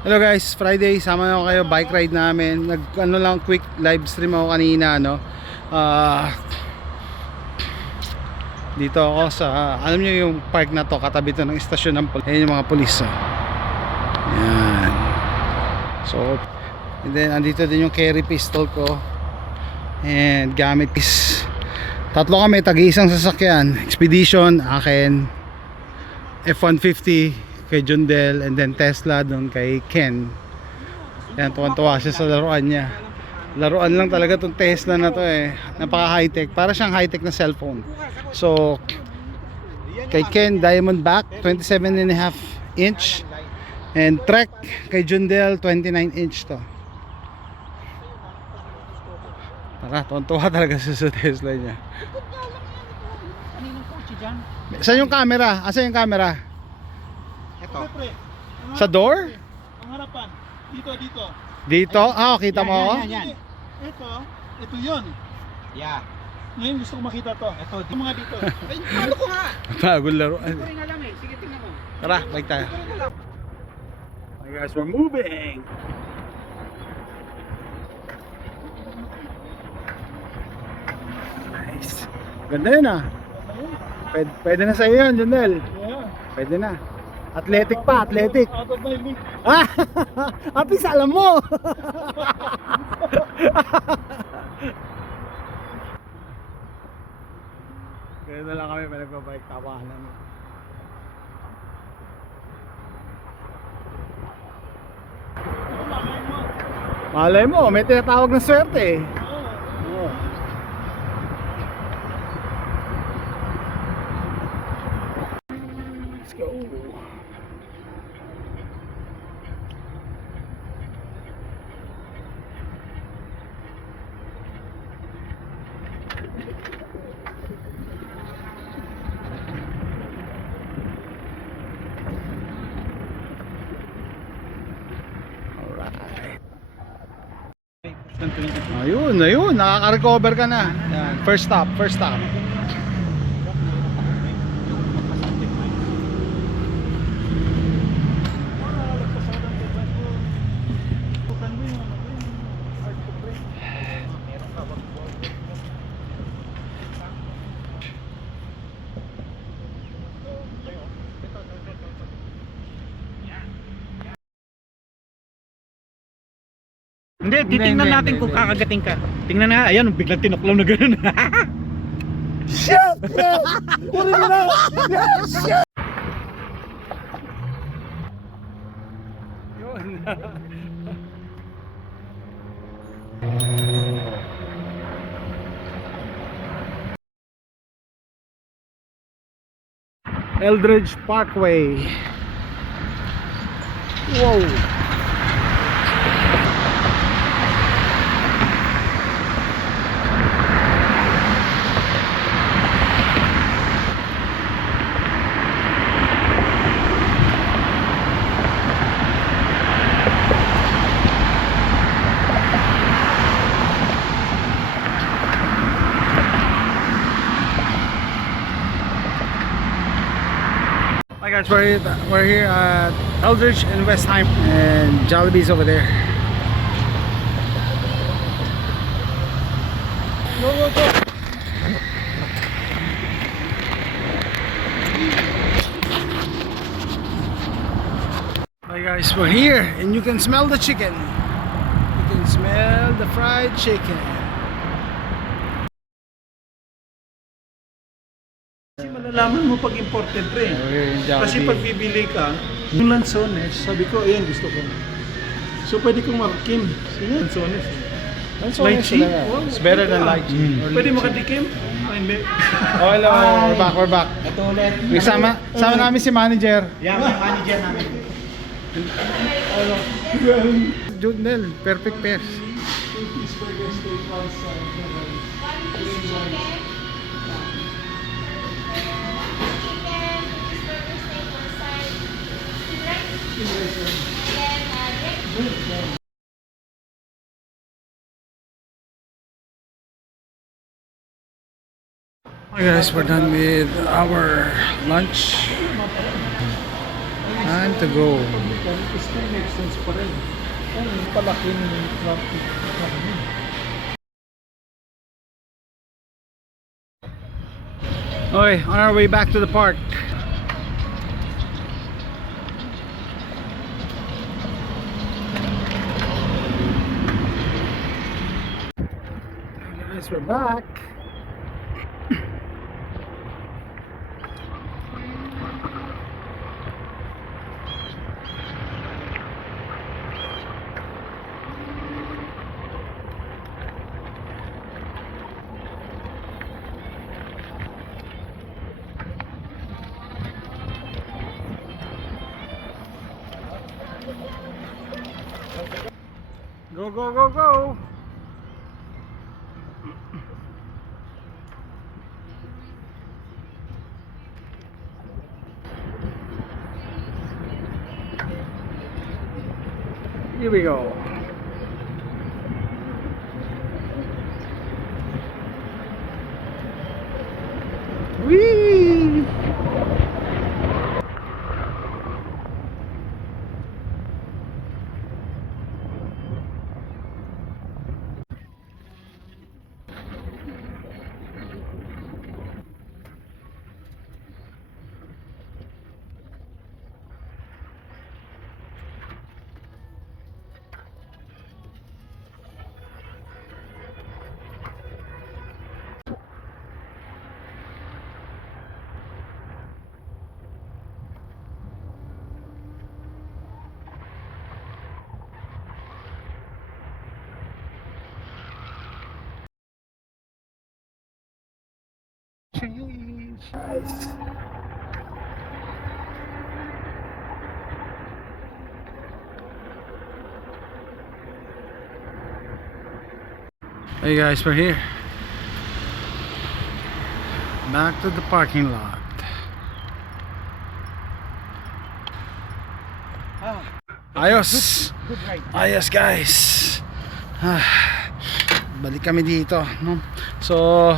Hello guys, Friday, sama na ako kayo, bike ride namin. Ano lang, quick live stream ako kanina, no. Dito ako sa, alam niyo yung park na to, katabi to ng istasyon ng pulis. Ayan yung mga pulis, oh. Yan. So, and then andito din yung carry pistol ko. And gamit is tatlo kami, tag-iisang sasakyan. Expedition, akin, F-150 kay Jundel, and then Tesla doon kay Ken. Yan, tuwan-tuwa siya sa laruan niya. Laruan lang talaga tong Tesla na to eh. Napaka high-tech, para siyang high-tech na cellphone. So kay Ken, Diamondback 27.5 inch, and Trek kay Jundel 29 inch to. Tara, tuwan-tuwa talaga siya sa Tesla niya. Saan yung camera? Asan yung camera? Ito. Sa door? Ang harapan. Dito. Dito? Ah, kita mo ako? Yan. Ito yun. Yeah. Ngayon gusto ko makita to. Ito, mga dito. Ay, paano ko nga? Bagong laruan. Ito nga lang eh. Sige, tingnan mo. Tara, bike tayo. Hey guys, we're moving. Nice. Ganda yun ah. Pwede na sa'yo yan, Jundel. Yeah. Pwede na. Athletic pa, athletic. Out of my league. Ah! Apis, alam mo! Kaya na lang kami nagpa-bike, tawanan. Malay mo, may tinatawag na swerte eh. Oh. Let's go. Ayun, nakaka-recover ka na. Yan, first stop. Hindi, titingnan natin kung kakagating ka. Tingnan na, ayan, biglang tinuklaw na gano'n. Shit! Kunin mo na! Shit! Yun. Eldridge Parkway. Wow! Hi guys, we're here at Eldridge in Westheim, and Jollibee's over there. Go. Hi guys, we're here and you can smell the chicken. You can smell the fried chicken. Kasi malalaman mo pag imported pre. Kasi pag bibili ka, yung lansones, sabi ko, ayan gusto ko. So pwede kong markim. Sige, lansones. Lychee? Wow, It's better than ah. lychee. Pwede makadikim? Ay, hindi. Oh, hello, we're back. Ito ulit. Sama namin si manager. Yan, may manager namin. Jundel, perfect pairs. Hi guys, we're done with our lunch. Time to go. cellphone, it still makes sense pa rin. Kung palaki ng traffic. Okay, on our way back to the park. Guys, we're back. Go, go, go, go! Here we go. Whee! Nice. Hey guys, we're here. Back to the parking lot. Ayos. Good ride. Ayos guys. Balik kami dito, no? So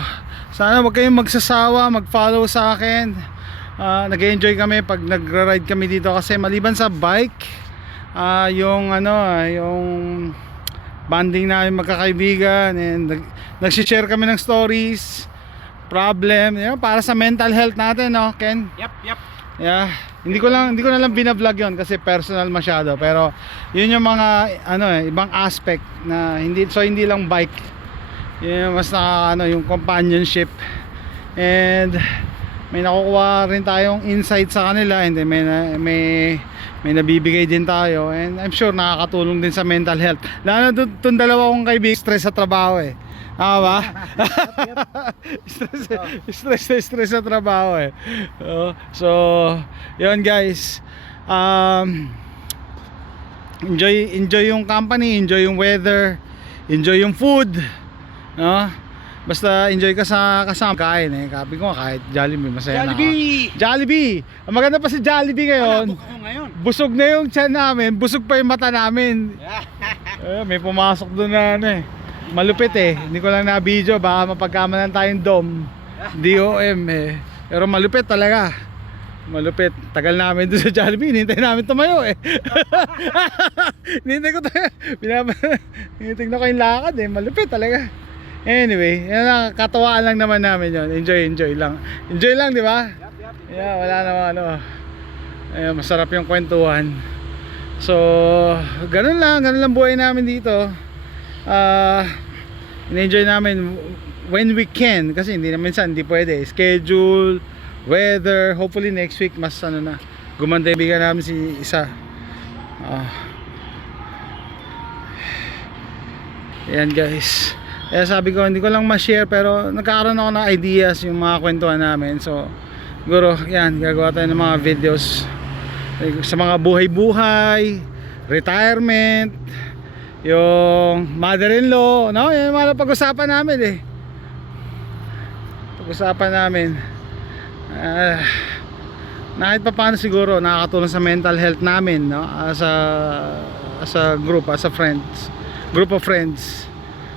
sana wag kayong magsasawa, mag-follow sa akin. Nag-enjoy kami pag nagra-ride kami dito kasi maliban sa bike, yung yung bonding namin magkakaibigan, and nag-share kami ng stories, problem, para sa mental health natin, no, Ken? Yep. Yeah. Hindi ko na lang bina-vlog 'yon kasi personal masyado, pero yun yung mga ibang aspect na hindi lang bike. Yun, mas yung companionship, and may nakukuha rin tayong insight sa kanila, and may nabibigay din tayo, and I'm sure nakakatulong din sa mental health. Lalo na itong dalawa kong kaibigan, stress sa trabaho tama ba? stress sa trabaho so yun guys, enjoy yung company, enjoy yung weather, enjoy yung food, no? Basta enjoy ka sa kasama kain Kapi ko kahit Jollibee, masaya na ako. Jollibee! Ang maganda pa si Jollibee ngayon, busog na yung tiyan namin, busog pa yung mata namin. May pumasok doon na malupit hindi ko lang na-video, baka mapagkamalan tayong DOM pero malupit talaga, malupit. Tagal namin doon sa Jollibee, hinintay namin tumayo hinintay ko tayo, tingnan ko yung lakad malupit talaga. Anyway, yan lang, katawaan lang naman namin yun. Enjoy lang, di ba? Yeah, wala naman masarap yung kwentuhan. So ganun lang buhay namin dito. In-enjoy namin when we can, kasi hindi pwede, schedule, weather. Hopefully next week mas gumanda yung bigan namin si isa. Yan guys, kaya sabi ko hindi ko lang ma-share, pero nagkakaroon ako ng ideas yung mga kwentuhan namin. So siguro yan, gagawa tayo ng mga videos sa mga buhay-buhay, retirement, yung mother-in-law, no? Yung mga pag-usapan namin na kahit pa paano siguro nakakatulong sa mental health namin, no? As a group, as a group of friends,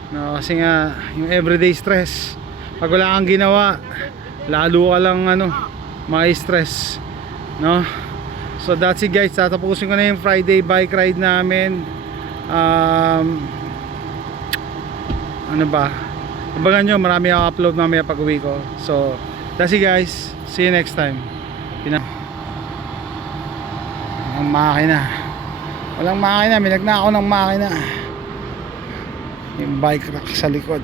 no? Kasi nga yung everyday stress, pag wala kang ginawa, lalo ka lang ma-stress, no? So that's it guys, tatapusin ko na yung Friday bike ride namin. Ano ba, abangan nyo, marami ako upload mamaya pag uwi ko. So that's it guys, see you next time. Ang makina, walang makina, minag na ako ng makina. Yung bike rack sa likod.